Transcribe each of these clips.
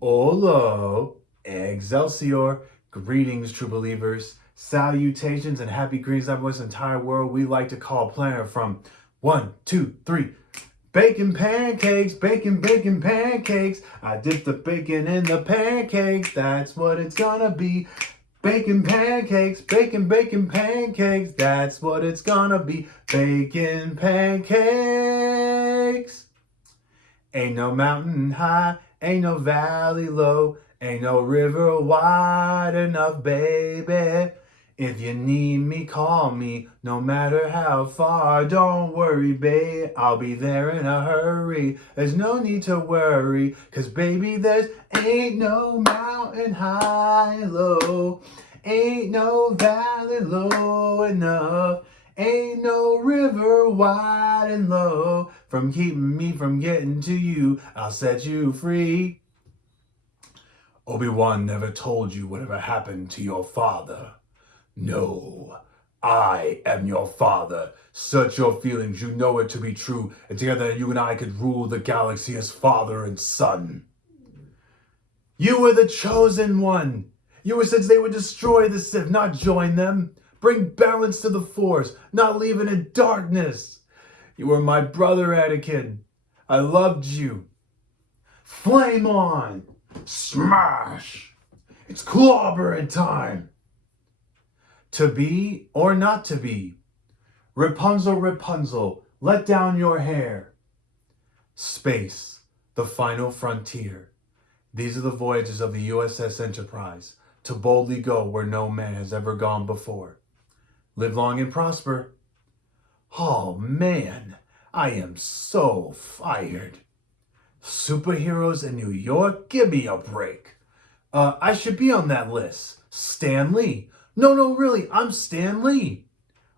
Olo, Excelsior, greetings, true believers, salutations, and happy greetings of this entire world we like to call planet from 1, 2, 3. Bacon pancakes, bacon, bacon pancakes. I dip the bacon in the pancakes, that's what it's gonna be. Bacon pancakes, bacon, bacon pancakes, that's what it's gonna be. Bacon pancakes. Ain't no mountain high, ain't no valley low, ain't no river wide enough, baby. If you need me, call me, no matter how far. Don't worry, babe, I'll be there in a hurry. There's no need to worry, 'cause baby, there's ain't no mountain high and low, ain't no valley low enough. Ain't no river wide and low from keeping me from getting to you. I'll set you free. Obi-Wan never told you whatever happened to your father. No, I am your father. Search your feelings, you know it to be true. And together you and I could rule the galaxy as father and son. You were the chosen one. You were since they would destroy the Sith, not join them. Bring balance to the Force, not leave it in darkness. You were my brother, Anakin. I loved you. Flame on! Smash! It's clobbering time! To be or not to be? Rapunzel, Rapunzel, let down your hair. Space, the final frontier. These are the voyages of the USS Enterprise, to boldly go where no man has ever gone before. Live long and prosper. Oh man, I am so fired. Superheroes in New York? Give me a break. I should be on that list. Stan Lee. No, really, I'm Stan Lee.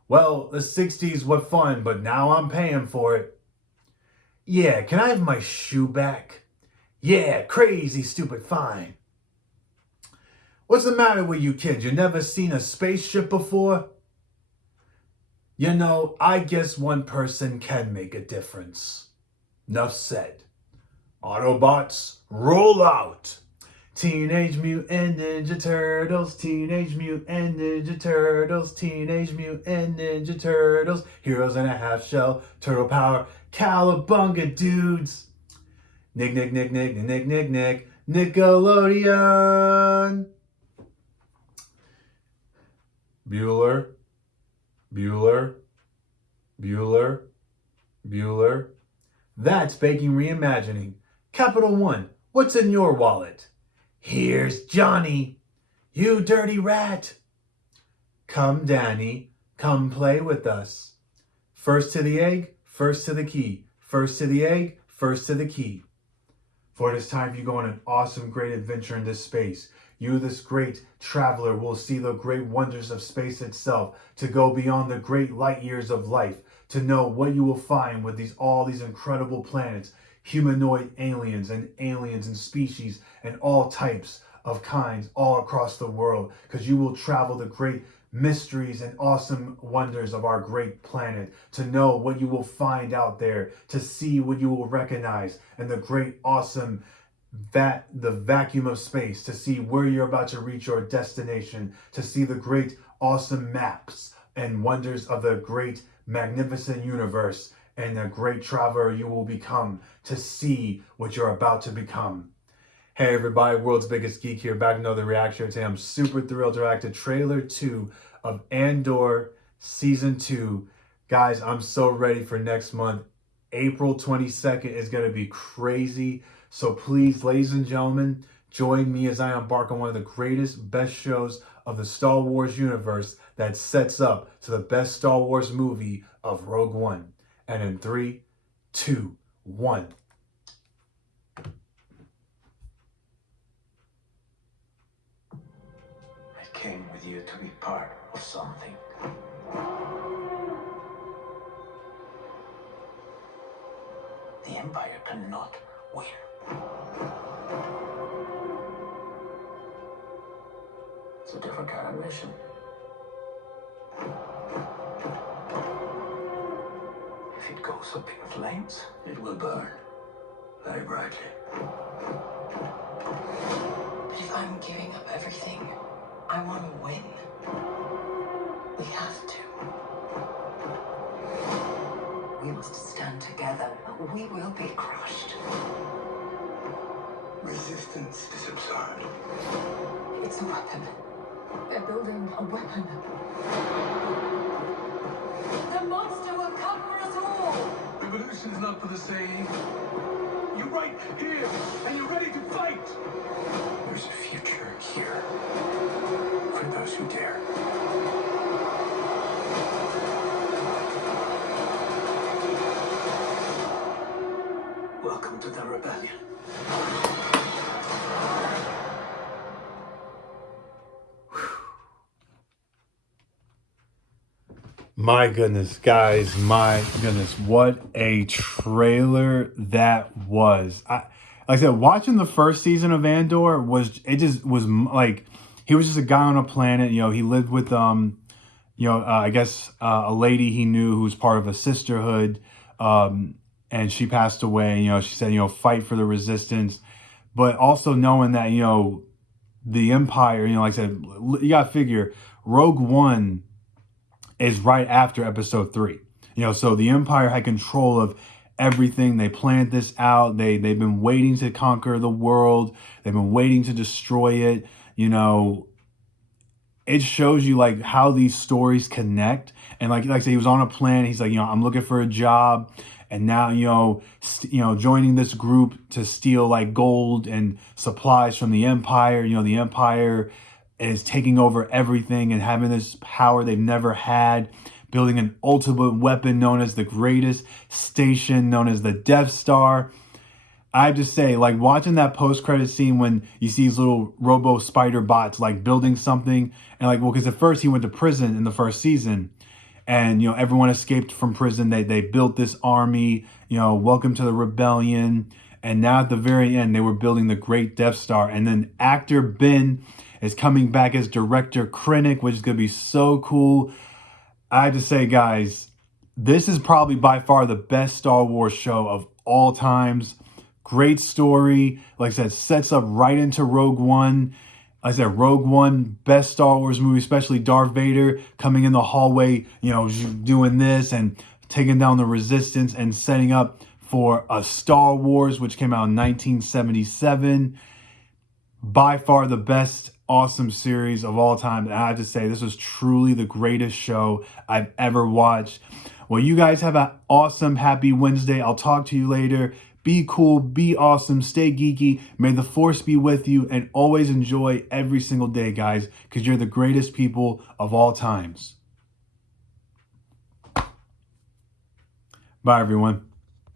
Well, the 60s were fun, but now I'm paying for it. Yeah, can I have my shoe back? Yeah, crazy, stupid, fine. What's the matter with you kids? You never seen a spaceship before? You know, I guess one person can make a difference. Enough said. Autobots, roll out! Teenage Mutant Ninja Turtles, Teenage Mutant Ninja Turtles, Teenage Mutant Ninja Turtles, Heroes in a Half Shell, Turtle Power, Cowabunga dudes. Nick, Nickelodeon. Bueller. That's Baking Reimagining. Capital One, what's in your wallet? Here's Johnny. You dirty rat. Come, Danny, come play with us. First to the egg, first to the key. First to the egg, first to the key. For it is time for you to go on an awesome, great adventure in this space. You, this great traveler, will see the great wonders of space itself, to go beyond the great light years of life, to know what you will find with all these incredible planets, humanoid aliens and species and all types of kinds all across the world, because you will travel the great mysteries and awesome wonders of our great planet, to know what you will find out there, to see what you will recognize, and the great awesome the vacuum of space, to see where you're about to reach your destination, to see the great awesome maps and wonders of the great magnificent universe, and the great traveler you will become, to see what you're about to become. Hey everybody, world's biggest geek here, back with another reaction. Today I'm super thrilled to react to trailer 2 of Andor Season 2. Guys, I'm so ready for next month. April 22nd is going to be crazy. So please, ladies and gentlemen, join me as I embark on one of the greatest, best shows of the Star Wars universe that sets up to the best Star Wars movie of Rogue One. And in 3, 2, 1. I came with you to be part of something. The Empire cannot win. It's a different kind of mission. If it goes up in flames, it will burn very brightly. be crushed. Resistance is absurd. It's a weapon. They're building a weapon. The monster will come for us all! Revolution's not for the saying. You're right here, and you're ready to fight! There's a future here. For those who dare. Welcome to the rebellion. My goodness, guys, my goodness, what a trailer that was. Like I said, watching the first season of Andor was like, he was just a guy on a planet, he lived with, I guess a lady he knew who was part of a sisterhood, and she passed away, she said, fight for the resistance, but also knowing that, the Empire, like I said, you gotta figure, Rogue One is right after episode 3. So the Empire had control of everything. They planned this out. They've been waiting to conquer the world. They've been waiting to destroy it. It shows you like how these stories connect. And like I said, he was on a plan. He's like, I'm looking for a job. And now, joining this group to steal like gold and supplies from the Empire. The Empire is taking over everything and having this power they've never had, building an ultimate weapon known as the greatest station, known as the Death Star. I have to say, like watching that post-credit scene when you see these little robo spider bots like building something, and like, well, because at first he went to prison in the first season, and everyone escaped from prison. They built this army, welcome to the rebellion. And now at the very end, they were building the great Death Star. And then actor Ben is coming back as director Krennic, which is going to be so cool. I have to say, guys, this is probably by far the best Star Wars show of all times. Great story. Like I said, sets up right into Rogue One. Like I said, Rogue One, best Star Wars movie, especially Darth Vader coming in the hallway, doing this and taking down the Resistance and setting up for a Star Wars, which came out in 1977. By far the best awesome series of all time. And I have to say, this was truly the greatest show I've ever watched. Well, you guys have an awesome, happy Wednesday. I'll talk to you later. Be cool, be awesome, stay geeky. May the Force be with you, and always enjoy every single day, guys, because you're the greatest people of all times. Bye, everyone.